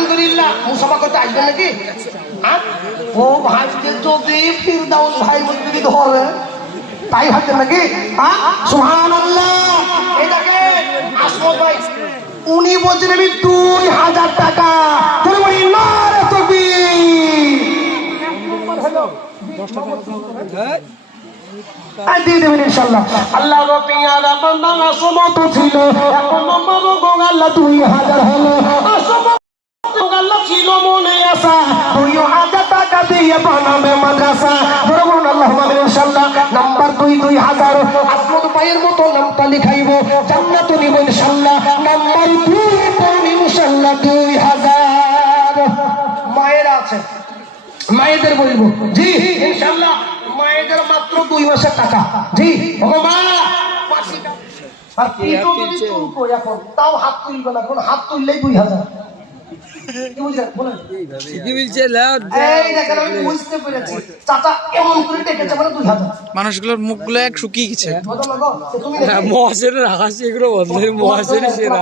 আলহামদুলিল্লাহ। মুসাফা করতে আসবেন নাকি? ও ভাইকে যদি ফিরদাউস ভাই যদি ধরে তাই ভাবছেন নাকি? সুহান উনি বলছেন আমি দুই হাজার টাকা। তোর বলি না রে তকবীর আর দিয়ে দেবেন ইনশাল্লাহ আল্লাহ ছিল, এখন আল্লাহ দুই হাজার হলো। আল্লাহ ছিল মনে আসা দুই হাজার টাকা দিয়ে বানাবে মাদ্রাসা। বড় আল্লাহ মামিন নাম্বার দুই দুই হাজার। আসমত পায়ের মতো নামটা লিখাইব। জান্নাত নিব ইনশাল্লাহ নাম্বার দুই পড়ুন ইনশাল্লাহ দুই হাজার। মায়েরা আছে মায়েদের বলব। জি ইনশাল্লাহ মায়েদের মাত্র দুই মাসের টাকা। জি ও মা। আর পেটও যদি তুলবো এখন। তাও হাত তুলবে না। এখন হাত তুললেই দুই হাজার। মানে দুই মানুষগুলোর মুখগুলো এক শুকিয়ে গেছে। দেখো। মহাসের হাসি এগুলো মহাসের সেরা।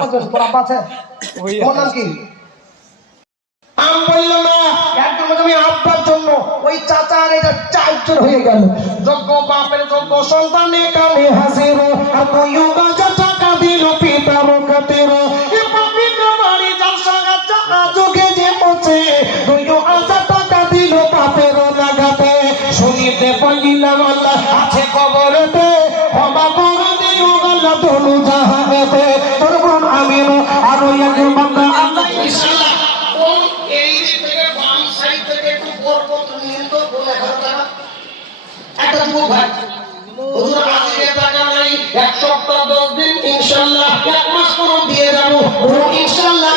আমি আব্বার জন্য ওই চাচার এটা চারজন হয়ে গেল। যোগ্য বাপের যোগ্য সন্তানে কানে হাসির আর তুই গাজা টাকা দিল পিতার কাতের। নাই এক সপ্তাহ দশ দিন ইনশাল্লাহ এক মাস পর দিয়ে যাব। ইনশাল্লাহ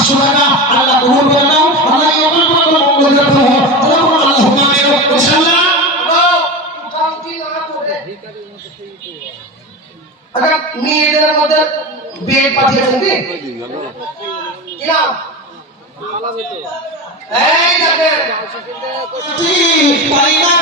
পাঁচশো টাকা, আল্লাহ কবুল করে নাও। আল্লাহ করে নাও মঙ্গল দাও যখন আল্লাহ মামিন ইনশাআল্লাহ মেয়েদের মধ্যে বিয়ে পাঠিয়েছেন কি কি নাম এই দেখেন পাইনা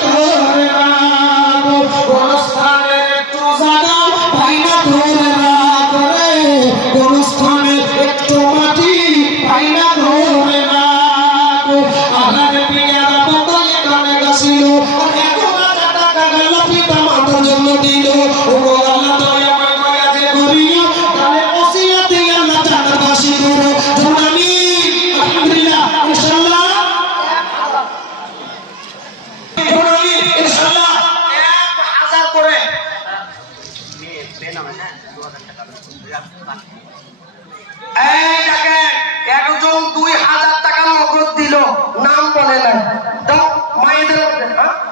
একজন দুই হাজার টাকা নগদ দিল নাম বলে মায়েদের?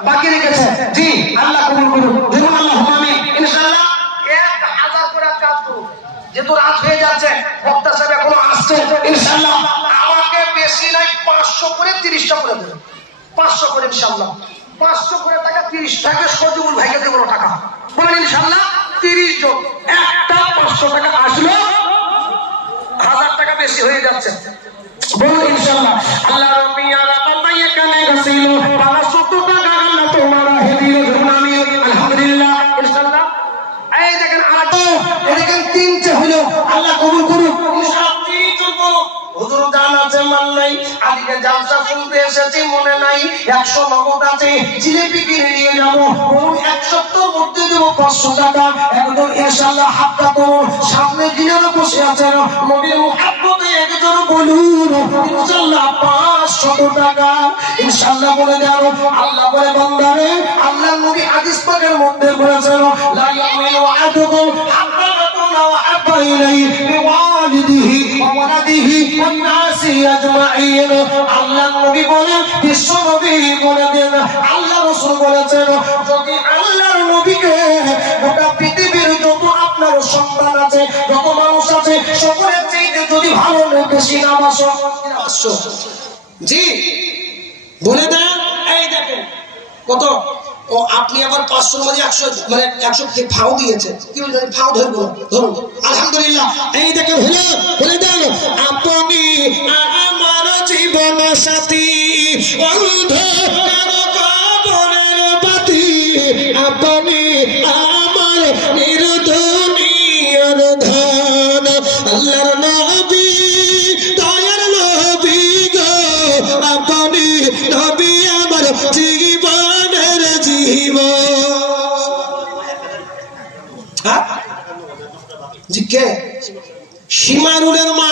বাকি রেখেছে জি আল্লাহ কবুল করুন হাজার করে কাজ পাঁচশো করে পাঁচশো করে টাকা, তিরিশ টাকা, সজিবুল ভাইকে দেবো টাকা তিরিশ জন। একটা পাঁচশো টাকা আসলো। হাজার টাকা বেশি হয়ে যাচ্ছে। বলুন ইনশাআল্লাহ আজকে জালসা শুনতে এসেছি, মনে নাই, একশো নগদ আছে, জিলিপি কিনে নিয়ে যাব। কোন এক সপ্তাহের মধ্যে দেবো, পাঁচশো টাকা। একজন ইনশাআল্লাহ হাতটা তো সামনে যিনারা বসে আছেন নবীর মুহাব্বতে একজন বলুন, ইনশাআল্লাহ পাঁচশত টাকা। ইনশাআল্লাহ বলে দেন আল্লাহ বলে, বান্দারে, আল্লাহ নবী হাদিস পাকের মধ্যে বলেছেন লা ইয়ামিনু আহাদুকুম হাত্তা তাকুনা ওয়াহাব্বা ইলাইহি বিওয়ালিদিহি ওয়া ওয়ালাদিহি ওয়ান নাসি কত? ও, আপনি আবার পাঁচশোর মাঝে একশো মানে একশো ফাও দিয়েছে? কি বলছেন ফাও ধরবো ধরুন আলহামদুলিল্লাহ, এই দেন, আপনি সাথী অন্ধকার কবরের বাতি আপনি আমার নির্ধনিয়ার ধন আল্লাহর নবী, দয়ার নবী গো, আপনি নবী আমার জীবনের জীবন। হ্যাঁ? জি সীমারুলের মা।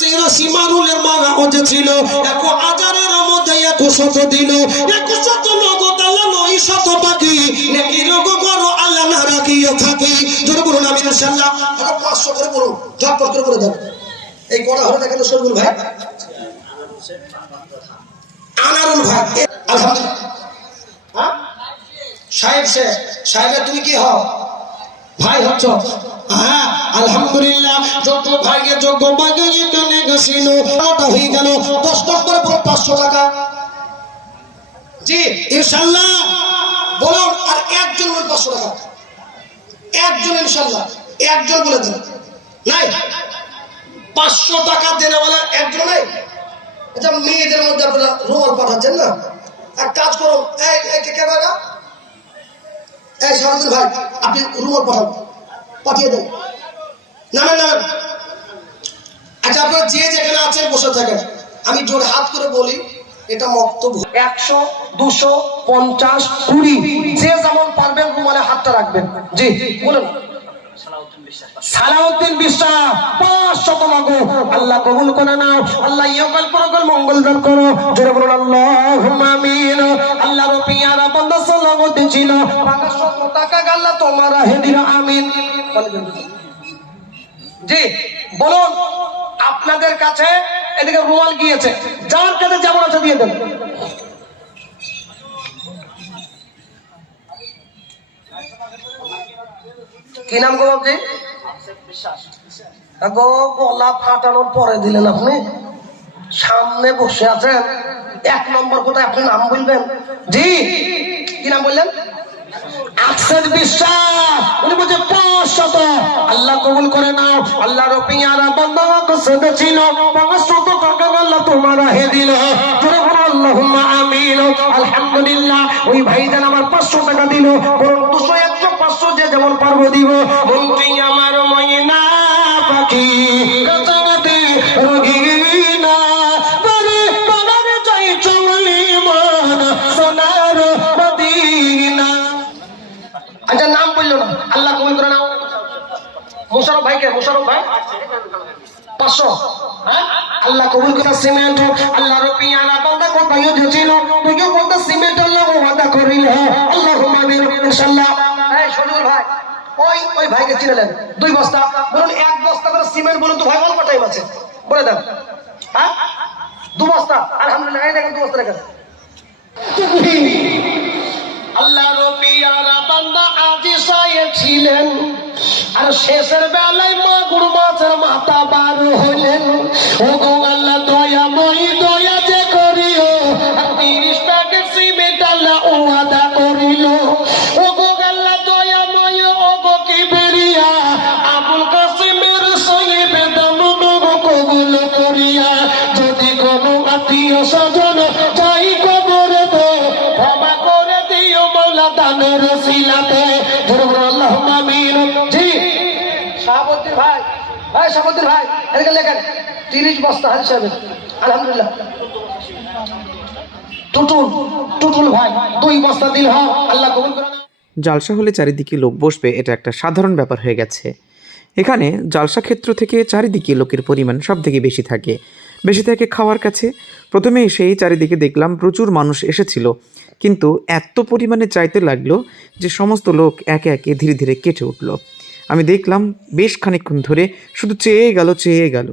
সিংহ সীমারুলের মা ওজে ছিল। এক হাজারের মধ্যে এক শত দিল। এক শত নগদ আল্লাহ নয় শত বাকি নাকি লোক করো আল্লাহ না রাখিয়ে থাকি। জোরে বলুন আমি ইনশাআল্লাহ। এখন পাঁচশো করে বলুন। ঝটপট করে বলে দেন। এই কটা হলে দেখেন সরগুল ভাই? আনারুল ভাই। আলহামদুলিল্লাহ। হ্যাঁ? সাহেব সে সাহেবের তুমি কি হও? ভাই হচ্ছ? হ্যাঁ আলহামদুলিল্লাহ, যত ভাইকে যোগ্য গেছিল ওটা হয়ে গেল পাঁচশো টাকা। জি, ইনশাল্লাহ। বলুন, আর একজন বলে পাঁচশো টাকা। একজন ইনশাল্লাহ। একজন বলে দেন। নাই। পাঁচশো টাকা দেনে বলে একজন নাই। আচ্ছা মেয়েদের মধ্যে আপনারা রুমাল পাঠাচ্ছেন না? এক কাজ করুন এই কে কে? এই সারাদিন ভাই, আপনি রুমাল পাঠান পাঠিয়ে দেন। নামেন নামেন। আচ্ছা আপনারা যে যেখানে আছেন, বসে থাকেন। আমি জোরে হাত করে বলি, এটা বক্তব্য একশো, দুশো, পঞ্চাশ, কুড়ি। যে যেমন পারবেন, রুমালে হাতটা রাখবেন। জি, বলুন। সালাউদ্দিন বিশ্বাস পাঁচশত লাগো আল্লাহ কবুল করে নাও। আল্লাহ ইয়কাল পরকাল মঙ্গল দান করো। জোরে বলুন, আল্লাহুম্মা আমিন। আল্লাহ রবিয়ারা বান্দা সালাউদ্দিন ছিল। পাঁচশো টাকা গাল্লা তোমার হেদির আমিন। জি, বলুন, আপনাদের কাছে এদিকে রুমাল গিয়েছে। যার কাছে যেমন আছে দিয়ে দেন। কি নাম গো বাবজি গো, গলা ফাটানোর পরে দিলেন আপনি। সামনে বসে আছেন। এক নম্বর কোথায় আপনি নাম বলবেন। জি, কি নাম বললেন? বলছে আল্লাহ কবুল করে আল্লাহ আলহামদুলিল্লাহ, ওই ভাইজান আমার পাঁচশো টাকা দিল। বরং দুশো একশো পাঁচশো যে যেমন পর্ব দিব মন্ত্রী আমার ময়না পাখি আচ্ছা আল্লাহ কবুল ভাইকে মুশারফ ভাই। হ্যাঁ? আল্লাহ করে সিমেন্ট। আল্লাহ রবিয়ানা বান্দা কোথায় দিয়েছিল তুইকে বলতে সিমেন্ট আল্লাহ করিল। আল্লাহ ভাই ওই ওই ভাইকে চিনলেন দুই বস্তা। বলুন, এক বস্তা করে সিমেন্ট বলুন তো ভাই, অল্প টাইম আছে। বলে দেন। হ্যাঁ দু বস্তা। আলহামদুলিল্লাহ, এই দেখেন দু বস্তা দেখেন। আল্লাহ রবিয়ারা বান্দা আজি ছিলেন, আর শেষের বেলায় মাগুর মাছের মাথা বার হইলেন। ও গো আল্লাহ ভাই ভাই, এদিকে লেখেন, তিরিশ বস্তা হাজি সাহেব আলহামদুলিল্লাহ। টুটুল টুটুল ভাই, দুই বস্তা দিল হ্যাঁ আল্লাহ কবুল করে জালসা হলে চারিদিকে লোক বসবে, এটা একটা সাধারণ ব্যাপার হয়ে গেছে। এখানে জালসা ক্ষেত্র থেকে চারিদিকে লোকের পরিমাণ সব থেকে বেশি থাকে। বেশি থাকে খাওয়ার কাছে। প্রথমে এসেই চারিদিকে দেখলাম প্রচুর মানুষ এসেছিল। কিন্তু এত পরিমাণে চাইতে লাগল যে সমস্ত লোক একে একে ধীরে ধীরে কেটে উঠল। আমি দেখলাম বেশ খানিকক্ষণ ধরে শুধু চেয়ে গেল চেয়ে গেল।